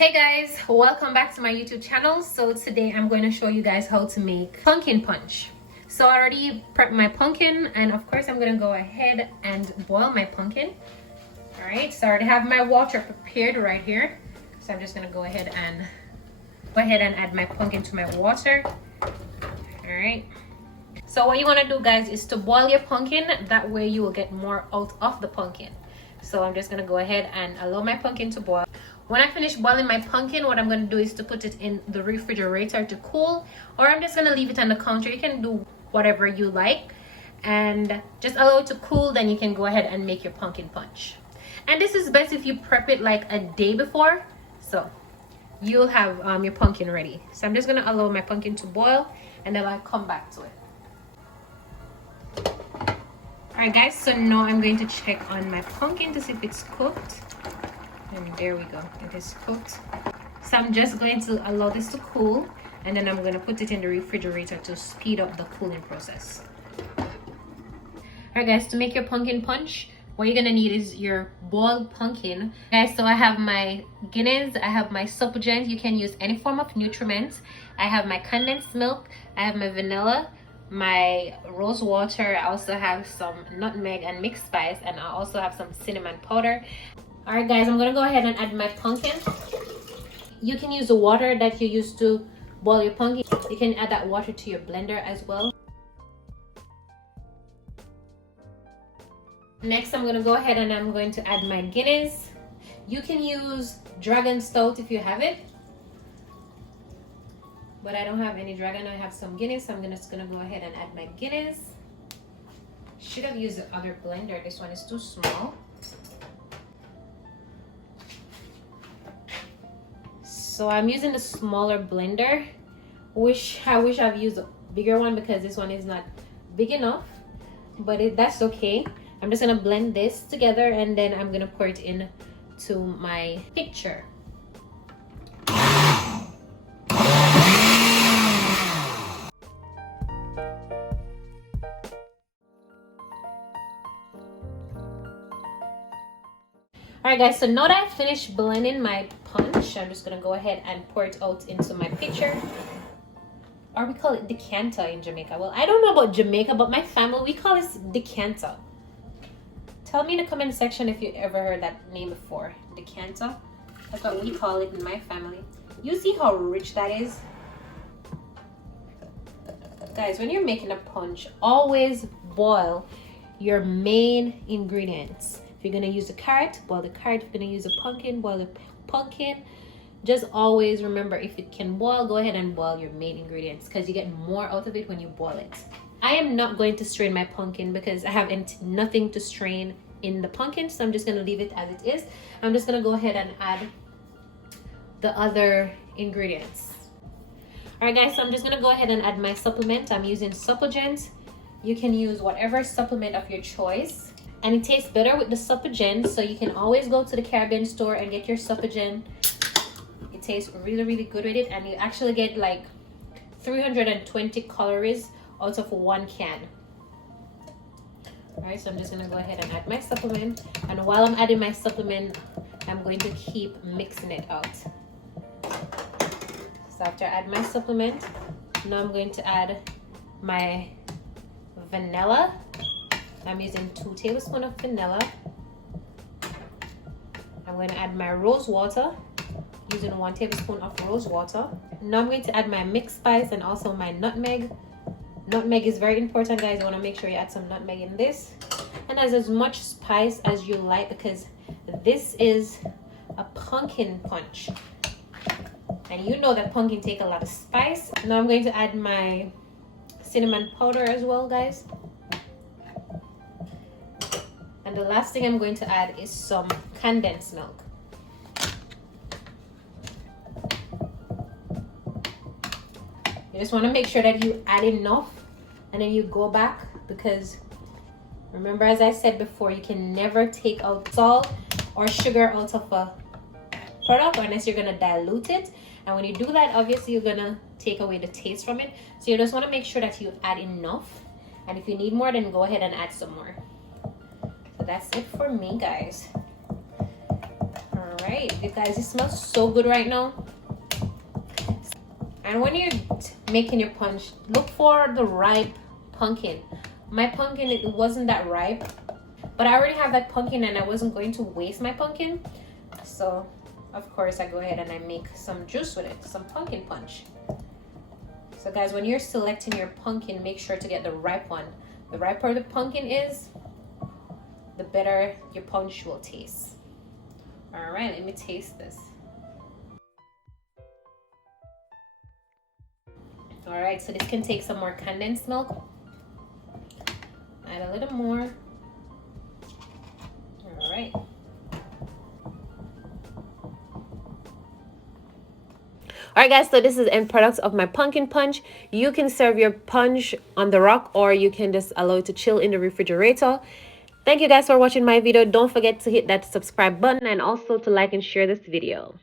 Hey guys, welcome back to my YouTube channel. So today I'm going to show you guys how to make pumpkin punch. So I already prepped my pumpkin, and of course I'm going to go ahead and boil my pumpkin. All right, so I already have my water prepared right here. So I'm just going to go ahead and add my pumpkin to my water. All right. So what you want to do, guys, is to boil your pumpkin. That way you will get more out of the pumpkin. So I'm just going to go ahead and allow my pumpkin to boil. When I finish boiling my pumpkin, what I'm going to do is to put it in the refrigerator to cool, or I'm just going to leave it on the counter. You can do whatever you like and just allow it to cool. Then you can go ahead and make your pumpkin punch. And this is best if you prep it like a day before, so you'll have your pumpkin ready. So I'm just going to allow my pumpkin to boil, and then I'll come back to it. Alright guys, so now I'm going to check on my pumpkin to see if it's cooked. And there we go, it is cooked. So I'm just going to allow this to cool, and then I'm going to put it in the refrigerator to speed up the cooling process. Alright guys, to make your pumpkin punch, what you're going to need is your boiled pumpkin. Guys, so I have my Guinness, I have my supplement. You can use any form of nutriment. I have my condensed milk, I have my vanilla, my rose water. I also have some nutmeg and mixed spice, and I also have some cinnamon powder. All right guys, I'm gonna go ahead and add my pumpkin. You can use the water that you used to boil your pumpkin. You can add that water to your blender as well. Next, I'm gonna go ahead and I'm going to add my Guinness. You can use dragon stout if you have it, but I don't have any dragon. I have some Guinness, so I'm just gonna go ahead and add my Guinness. Should have used the other blender. This one is too small. So I'm using the smaller blender. I wish I've used a bigger one because this one is not big enough, but that's okay. I'm just gonna blend this together, and then I'm gonna pour it in to my picture. Alright guys, so now that I finished blending my punch, I'm just gonna go ahead and pour it out into my pitcher, or we call it decanter in Jamaica. Well, I don't know about Jamaica, but my family, we call it decanter. Tell me in the comment section if you ever heard that name before. Decanter, that's what we call it in my family. You see how rich that is? Guys, when you're making a punch, always boil your main ingredients. If you're gonna use a carrot, boil the carrot. If you're gonna use a pumpkin, boil the pumpkin. Just always remember, if it can boil, go ahead and boil your main ingredients, because you get more out of it when you boil it. I am not going to strain my pumpkin because I have nothing to strain in the pumpkin, so I'm just gonna leave it as it is. I'm just gonna go ahead and add the other ingredients. Alright guys, so I'm just gonna go ahead and add my supplement. I'm using supplement. You can use whatever supplement of your choice, and it tastes better with the supplement, so you can always go to the Caribbean store and get your supplement. It tastes really good with it, and you actually get like 320 calories out of one can. All right, so I'm just gonna go ahead and add my supplement, and while I'm adding my supplement, I'm going to keep mixing it out. So after I add my supplement, now I'm going to add my vanilla. I'm using 2 tablespoons of vanilla. I'm going to add my rose water, using 1 tablespoon of rose water. Now I'm going to add my mixed spice and also my nutmeg. Nutmeg is very important, guys. You want to make sure you add some nutmeg in this, and as much spice as you like, because this is a pumpkin punch, and you know that pumpkin take a lot of spice. Now I'm going to add my cinnamon powder as well, guys. And the last thing I'm going to add is some condensed milk. You just want to make sure that you add enough, and then you go back, because remember, as I said before, you can never take out salt or sugar out of a product unless you're going to dilute it. And when you do that, obviously you're going to take away the taste from it. So you just want to make sure that you add enough, and if you need more, then go ahead and add some more. So that's it for me, guys. All right. right, you guys, it smells so good right now. And when you're making your punch, look for the ripe pumpkin. My pumpkin, it wasn't that ripe, but I already have that pumpkin and I wasn't going to waste my pumpkin. So, of course, I go ahead and I make some juice with it, some pumpkin punch. So guys, when you're selecting your pumpkin, make sure to get the ripe one. The riper the pumpkin is, the better your punch will taste. All right, let me taste this. All right, so this can take some more condensed milk. Add a little more. All right. All right, guys, so this is the end product of my pumpkin punch. You can serve your punch on the rock, or you can just allow it to chill in the refrigerator. Thank you guys for watching my video. Don't forget to hit that subscribe button and also to like and share this video.